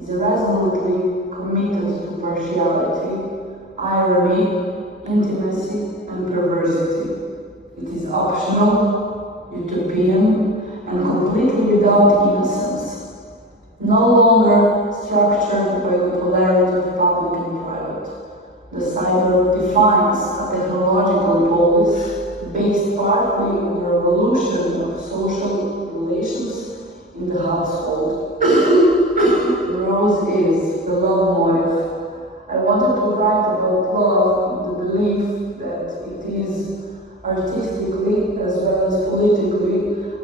is resolutely committed to partiality, irony, intimacy, and perversity. It is optional, utopian, and completely without innocence, no longer structured by the polarity of public and private. The cyber defines a technological polis based partly on the revolution of social relations in the household. Rose is the love motif. I wanted to write about love in the belief that it is artistically as well as politically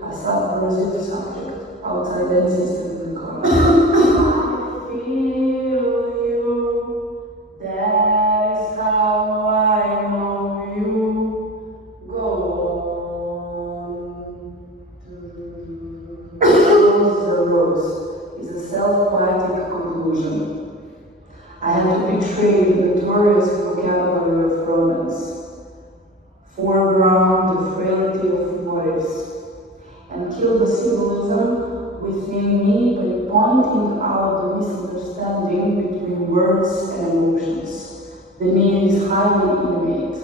a subversive subject outside any system economy. I feel you, that is how I know you. Go on. The rose is a self-poetic conclusion. I had to betray the notorious vocabulary of romance, foreground the frailty of motives, and kill the symbolism within me by pointing out the misunderstanding between words and emotions. The me is highly innate.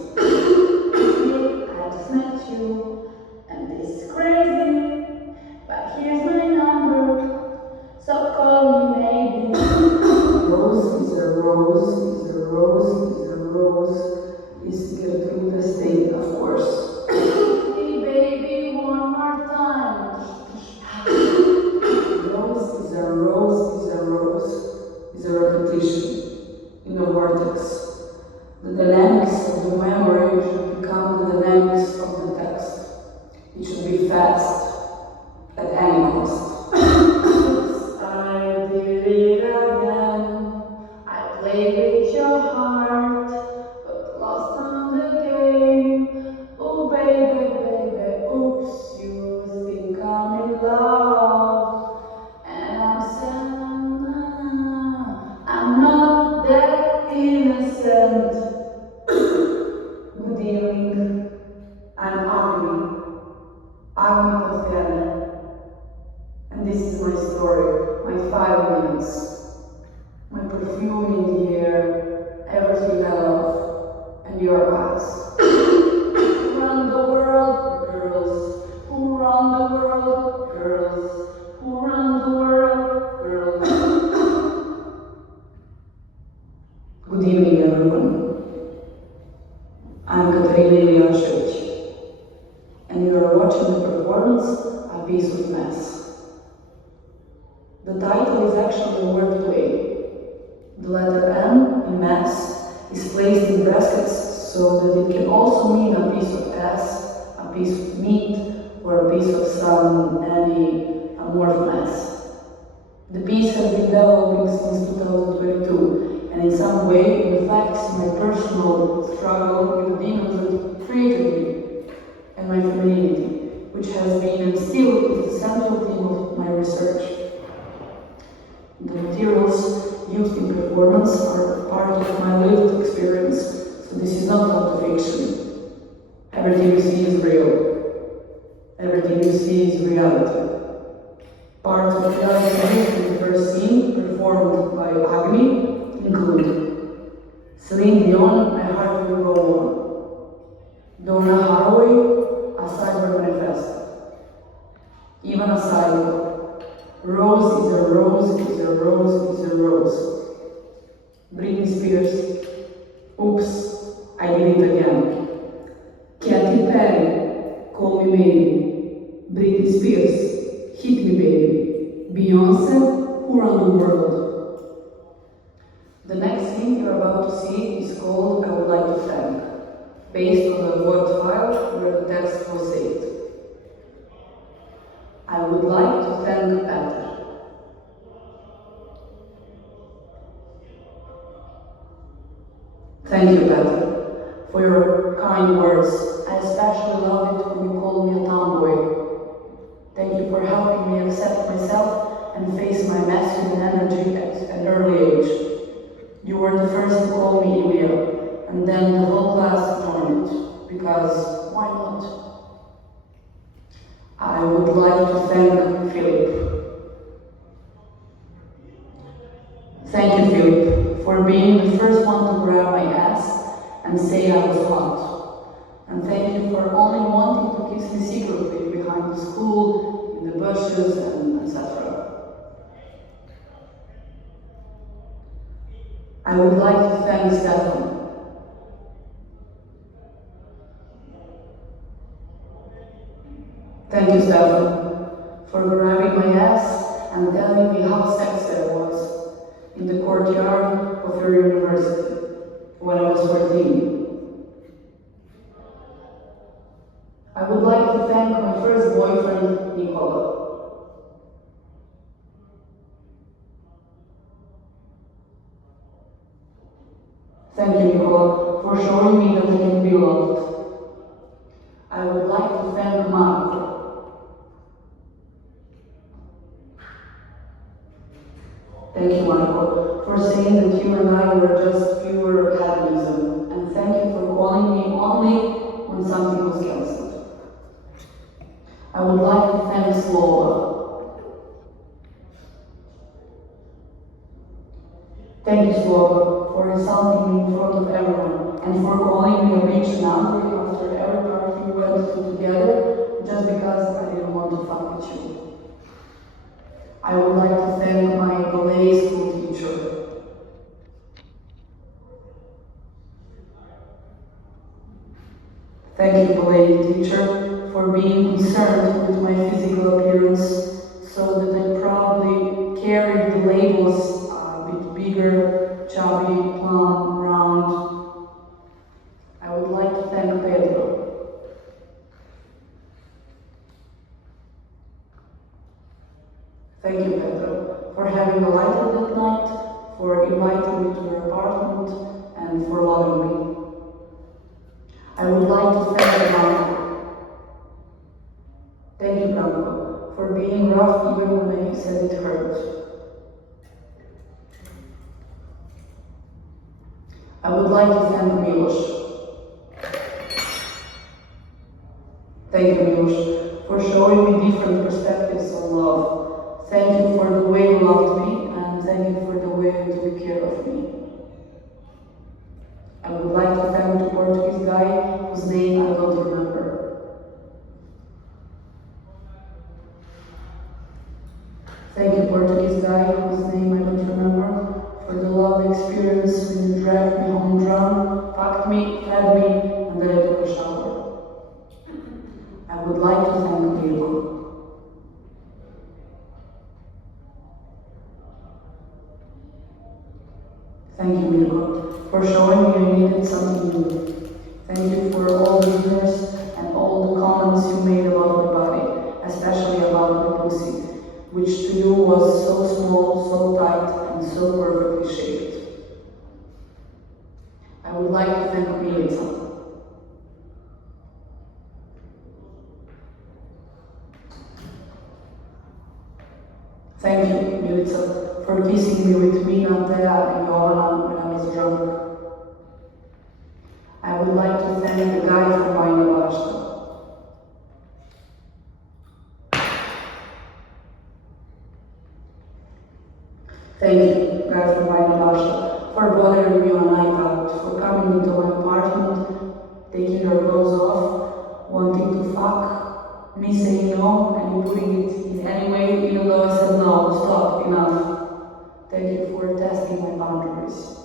I just met you, and this is crazy, but here's my number, so call me maybe. Rose is a rose, is a rose, is a rose, is Gertrude Stein, of course. Hey baby, one more time. Rose is a rose, is a rose, is a repetition in a vortex. The dynamics of the memory should become the dynamics of the text. It should be fast, at any cost. I did it again. I played with your heart, but lost on the game. Oh baby, baby, oops, you think I'm in love. And I'm saying, I'm not that innocent. Good evening, I'm Agni Kofiana. And this is my story, my 5 minutes. My perfume in the air, everything I love, and your eyes. Who run the world, girls? Who run the world, girls? Who run the world, girls? Good evening, everyone. I'm Katarina Ilijašević, and you are watching the performance, A Piece of Mess. The title is actually a wordplay. The letter M in mass is placed in brackets so that it can also mean a piece of ass, a piece of meat, or a piece of some any amorph mass. The piece has been developing since 2022 and in some way reflects my personal struggle with the demons that created me and my femininity, which has been and still is the central theme of my research. The materials used in performance are part of my lived experience, so this is not autofiction. Everything you see is real. Everything you see is reality. Parts of reality used in the first scene, performed by Agni, include Celine Dion, My Heart Will Go On, Donna Haraway, A Cyber Manifesto, Ivan Asylum, Rose is a rose, is a rose, is a rose. Britney Spears, Oops, I Did It Again. Katy Perry, Call Me Maybe. Britney Spears, Hit Me Baby. Beyonce, Who Run the World. The next thing you're about to see is called I Would Like to Thank, based on the Word file where the text was saved. I would like to thank Peter. Thank you, Peter, for your kind words. I especially love it when you call me a tomboy. Thank you for helping me accept myself and face my masculine energy at an early age. You were the first to call me Emilia, and then the whole class joined it, because why not? I would like to thank Philip. Thank you, Philip, for being the first one to grab my ass and say I was hot. And thank you for only wanting to kiss me secretly behind the school, in the bushes, and etc. I would like to thank Stefan. Thank you, Stefan, for grabbing my ass and telling me how sexy I was in the courtyard of your university when I was 14. I would like to thank my first boyfriend, Nicola. Thank you, Nicola, for showing me that I can be loved. I would like to thank Marco. Thank you, Marco, for saying that you and I were just pure hedonism, and thank you for calling me only when something was cancelled. I would like to thank Slova. Thank you, Slova, for insulting me in front of everyone, and for calling me a bitch and angry after every party we went to together, just because I didn't want to fuck with you. I would like to thank my ballet school teacher. Thank you, ballet teacher, for being concerned with my physical appearance so that I proudly carried the labels a bit bigger, chubby, plump, round. I would like to thank Pedro. Thank you, Pedro, for having a lighter that night, for inviting me to your apartment, and for loving me. I would like to thank Branko. Thank you, Branko, for being rough even when I said it hurt. I would like to thank Milos. Thank you, Milos, for showing me different perspectives on love. Thank you for the way you loved me, and thank you for the way you took care of me. I would like to thank the Portuguese guy whose name I don't remember. Thank you, Portuguese guy whose name I don't remember, for the lovely experience when you dragged me home drunk, fucked me, fed me, and then I took a shower. I would like to thank Mirko. Thank you, Mirko, for showing me I needed something new. Thank you for all the dinners and all the comments you made about my body, especially about my pussy, which to you was so small, so tight, and so perfectly shaped. I would like to thank Milica. Thank you, Milica, for kissing me with Mina, Tea, and Johanna when I was drunk. I would like to thank the guy from Vita Thank you, guy from Vita for bothering me on a night out, for coming into my apartment, taking your clothes off, wanting to fuck, me saying no, and you doing it in any way, even though I said no, stop, enough. Thank you for testing my boundaries.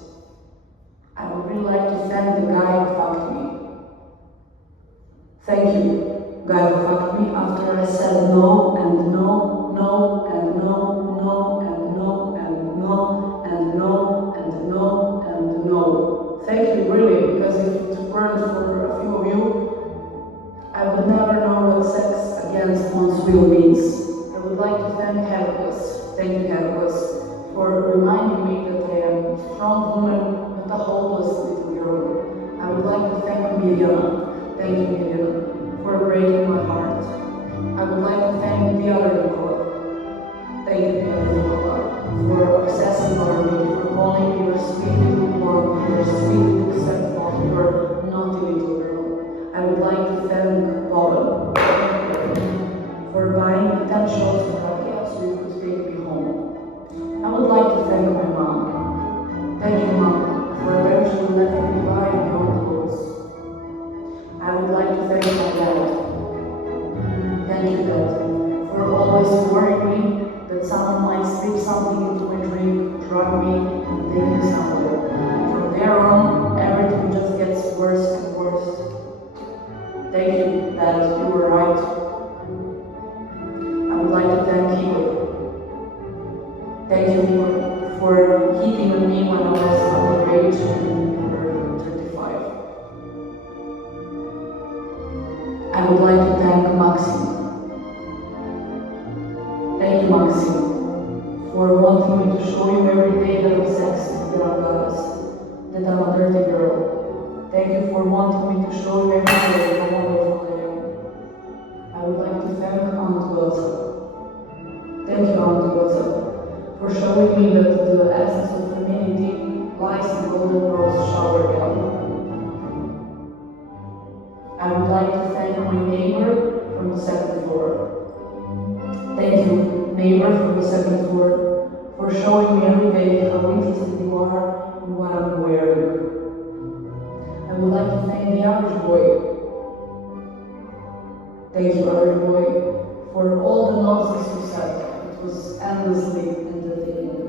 I would really like to thank the guy who fucked me. Thank you, guy who fucked me after I said no, and no, no, and no, no, and no, and no, and no, and no, and no. Thank you, really, because if it weren't for a few of you, I would never know what sex against one's will means. I would like to thank Hercules. Thank you, Hercules, for reminding me that I am a strong woman, not a hopeless little girl. I would like to thank Miriam. Thank you, Miriam, for breaking my heart. I would like to thank the other Nicola. Thank you, the other Nicola, for obsessing over me, for calling me your sweet little blonde, your sweet little stepmom, your naughty little girl. I would like to thank Paul for buying 10 shots of Rakia so you could take me home. I would like to thank my mom. and take you somewhere. And from there on, everything just gets worse and worse. Thank you that you were right. I would like to thank you. Thank you for hitting on me when I was underage and you were 35. I would like to thank Maxim. Thank you, Maxim, for wanting me to show you every day that I'm sexist, that I'm goddess, that I'm a dirty girl. Thank you for wanting me to show you every day that I'm wonderful I am. I would like to thank Aunt Wilson. Thank you, Aunt Wilson, for showing me that the essence of femininity lies in Golden Rose shower gown. I would like to thank my neighbor from the second floor. Thank you, neighbor from the second floor, for showing me every day how interested you are in what I'm wearing. I would like to thank the average boy. Thank you, average boy, for all the nonsense you said. It was endlessly entertaining.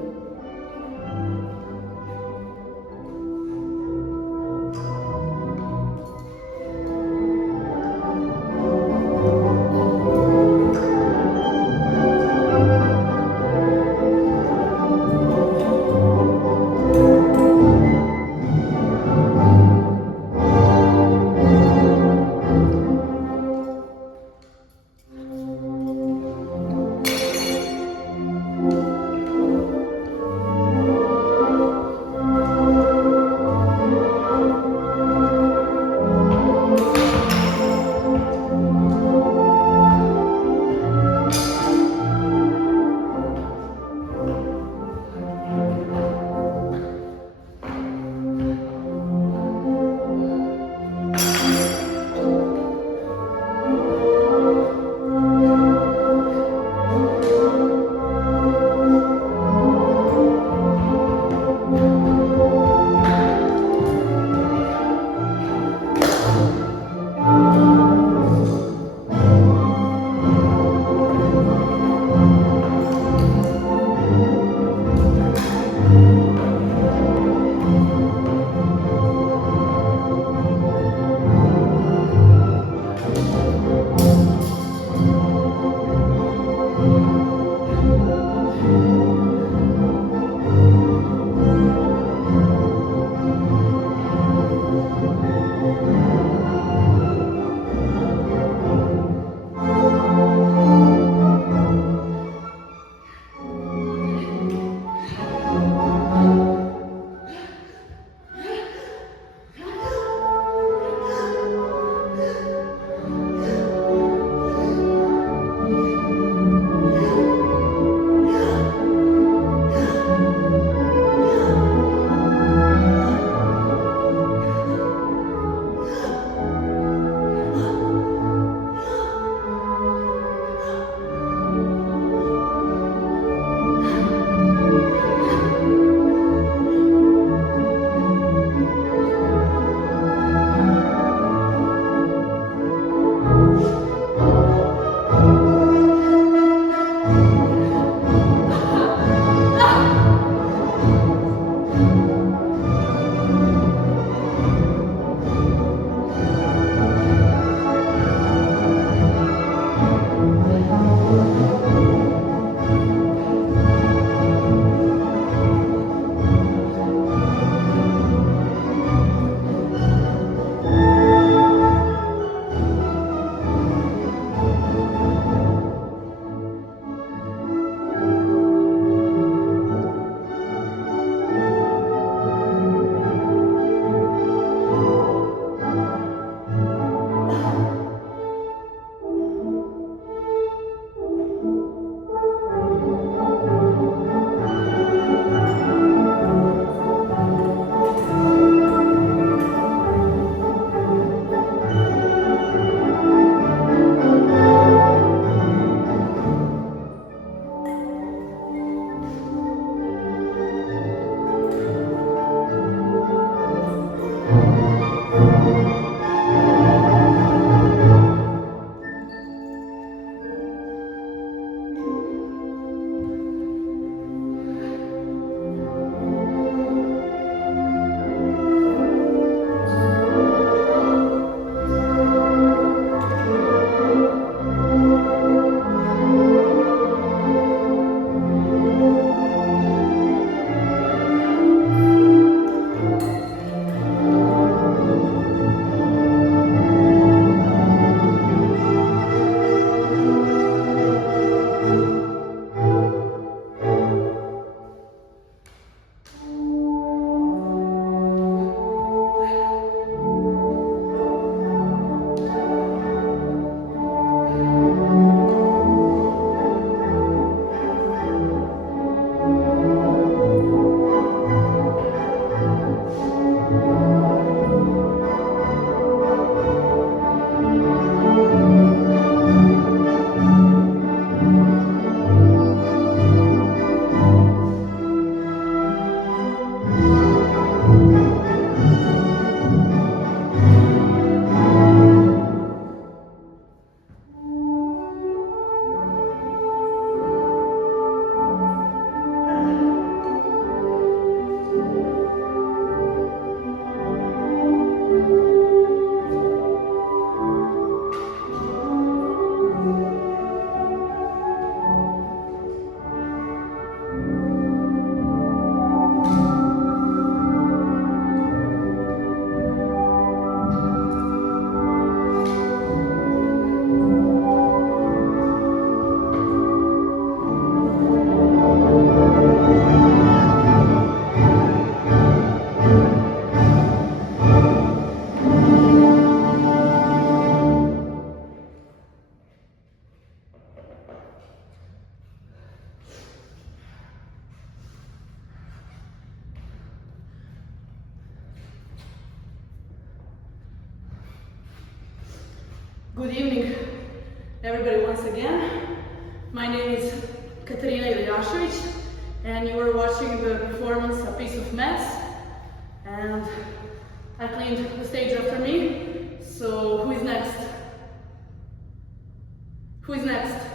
Good evening, everybody, once again. My name is Katarina Ilijašević, and you are watching the performance A Piece of Mess. And I cleaned the stage after me, so who is next? Who is next?